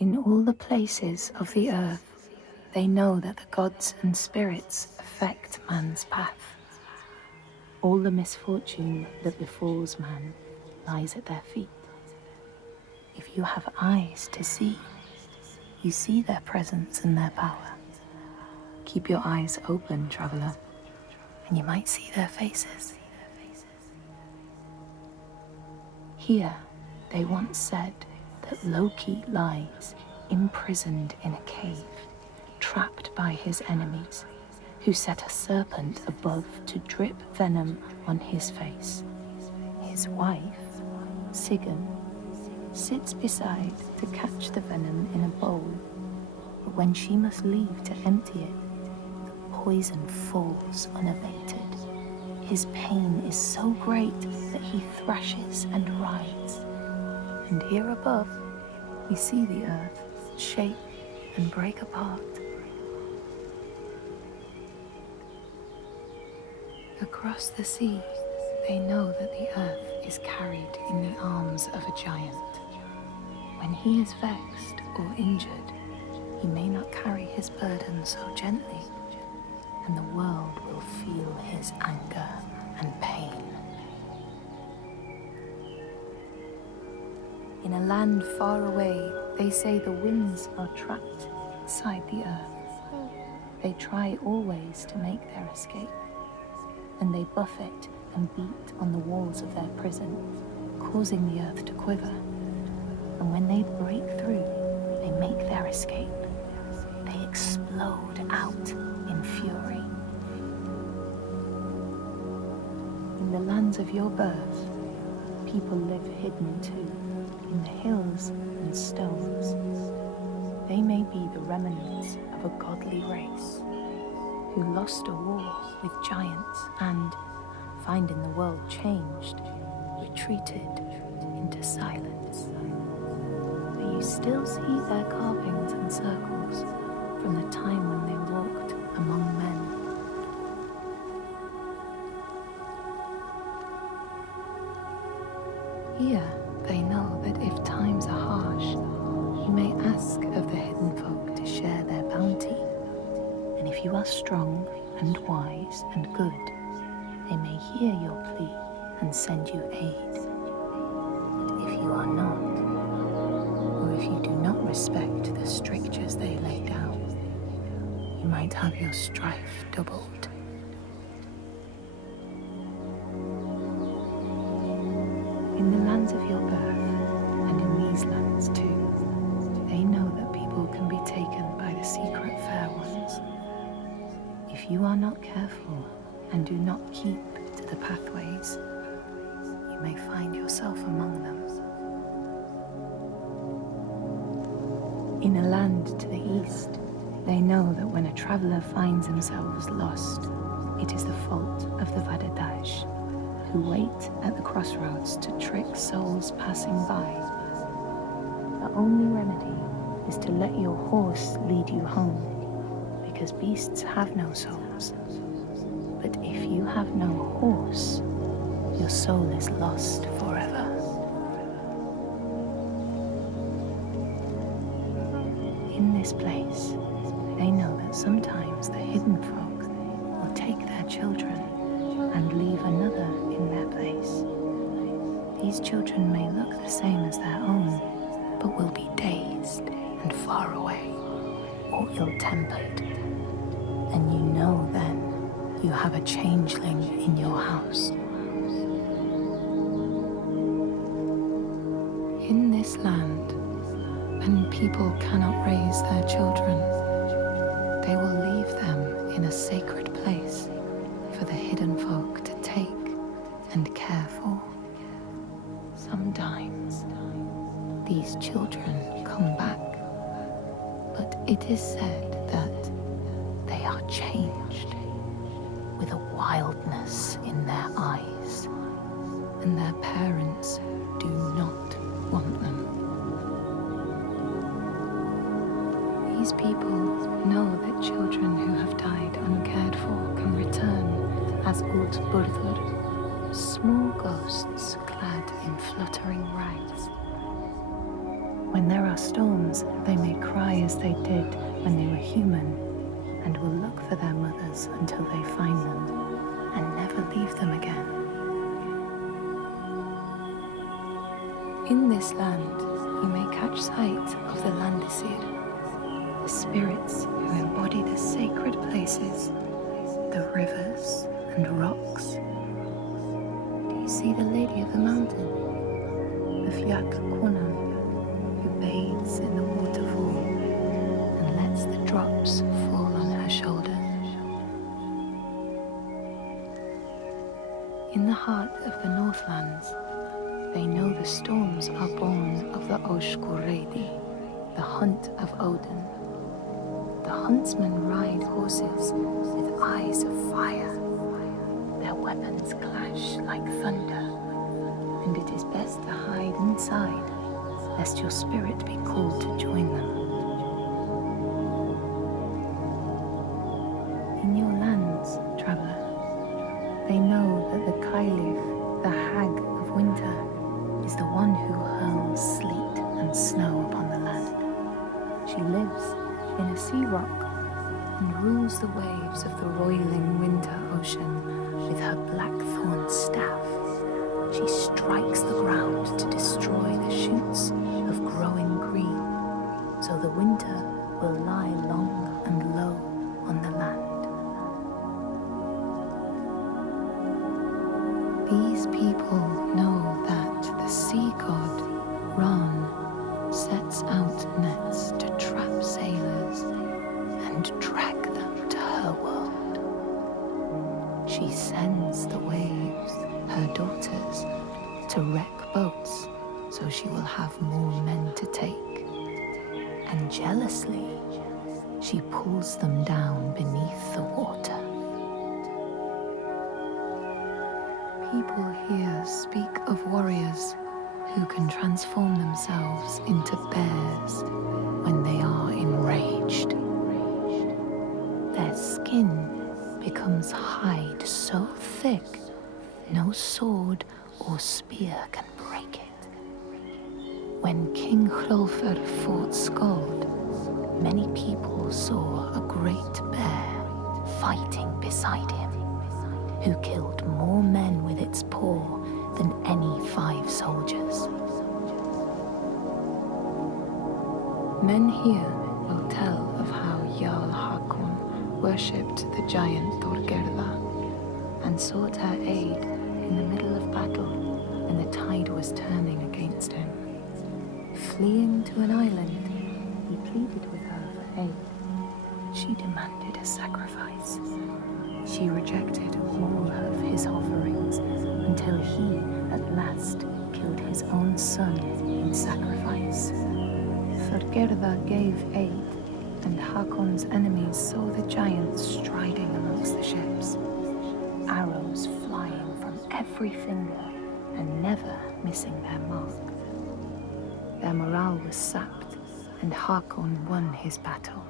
In all the places of the earth, they know that the gods and spirits affect man's path. All the misfortune that befalls man lies at their feet. If you have eyes to see, you see their presence and their power. Keep your eyes open, traveler, and you might see their faces. Here, they once said that Loki lies imprisoned in a cave, trapped by his enemies, who set a serpent above to drip venom on his face. His wife, Sigyn, sits beside to catch the venom in a bowl, but when she must leave to empty it, the poison falls unabated. His pain is so great that he thrashes and writhes. And here above, we see the earth shake and break apart. Across the sea, they know that the earth is carried in the arms of a giant. When he is vexed or injured, he may not carry his burden so gently, and the world will feel his anger and pain. In a land far away, they say the winds are trapped inside the earth. They try always to make their escape, and they buffet and beat on the walls of their prison, causing the earth to quiver. And when they break through, they make their escape. They explode out in fury. In the lands of your birth, people live hidden too, in the hills and stones. They may be the remnants of a godly race who lost a war with giants and, finding the world changed, retreated into silence. But you still see their carvings and circles from the time when they walked among men. Here, they know that if times are harsh, you may ask of the hidden folk to share their bounty. And if you are strong and wise and good, they may hear your plea and send you aid. But if you are not, or if you do not respect the strictures they lay down, you might have your strife doubled. In the lands of your birth, and in these lands too, they know that people can be taken by the secret fair ones. If you are not careful and do not keep to the pathways, you may find yourself among them. In a land to the east, they know that when a traveler finds themselves lost, it is the fault of the Vadadash, who wait at the crossroads to trick souls passing by. The only remedy is to let your horse lead you home, because beasts have no souls. But if you have no horse, your soul is lost forever. In this place, they know that sometimes the hidden folk will take their children and leave another in their place. These children may look the same as their own, but will be dazed and far away, or ill-tempered. And you know then you have a changeling in your house. In this land, when people cannot raise their children, they will leave them in a sacred place for the hidden folk to take and care for. Sometimes these children come back, but it is said that they are changed, with a wildness in their eyes, and their parents do not want them. These people know that children who have died uncared for can return as Útburður, small ghosts clad in fluttering rags. When there are storms, they may cry as they did when they were human, and will look for their mothers until they find them, and never leave them again. In this land, you may catch sight of the Landdistangir, the spirits who embody the sacred places, the rivers and rocks. Do you see the Lady of the Mountain, the Fiat Kunan, who bathes in the waterfall and lets the drops fall on her shoulder? In the heart of the Northlands, they know the storms are born of the Oshkuredi, the hunt of Odin. The huntsmen ride horses with eyes of fire. Their weapons clash like thunder, and it is best to hide inside, lest your spirit be called to join them. In your lands, traveler, they know that the Kailif, the hag of winter, is the one who hurls sleet and snow upon the land. She lives in a sea rock and rules the waves of the roiling winter ocean with her blackthorn staff. She strikes the ground to destroy the shoots of growing green, so the winter will lie long and low on the land. These people know that the sea god, Ran, sets out nets to trap sailors and drag them to her world. She sends the waves, her daughters, to wreck boats so she will have more men to take. And jealously, she pulls them down beneath the water. People here speak of warriors who can transform themselves into bears when they are enraged. Their skin becomes hide so thick no sword or spear can break it. When King Hrolfr fought Skald, many people saw a great bear fighting beside him, who killed more men with its paw than any 5 soldiers. Men here will tell of how Jarl Hakon worshipped the giant Thorgerða and sought her aid in the middle of battle when the tide was turning against him. Fleeing to an island, he pleaded with her for aid. She demanded a sacrifice. She rejected all of his offerings until he, at last, killed his own son in sacrifice. Thorgerða gave aid, and Hakon's enemies saw the giants striding amongst the ships, arrows flying from every finger and never missing their mark. Their morale was sapped, and Hakon won his battle.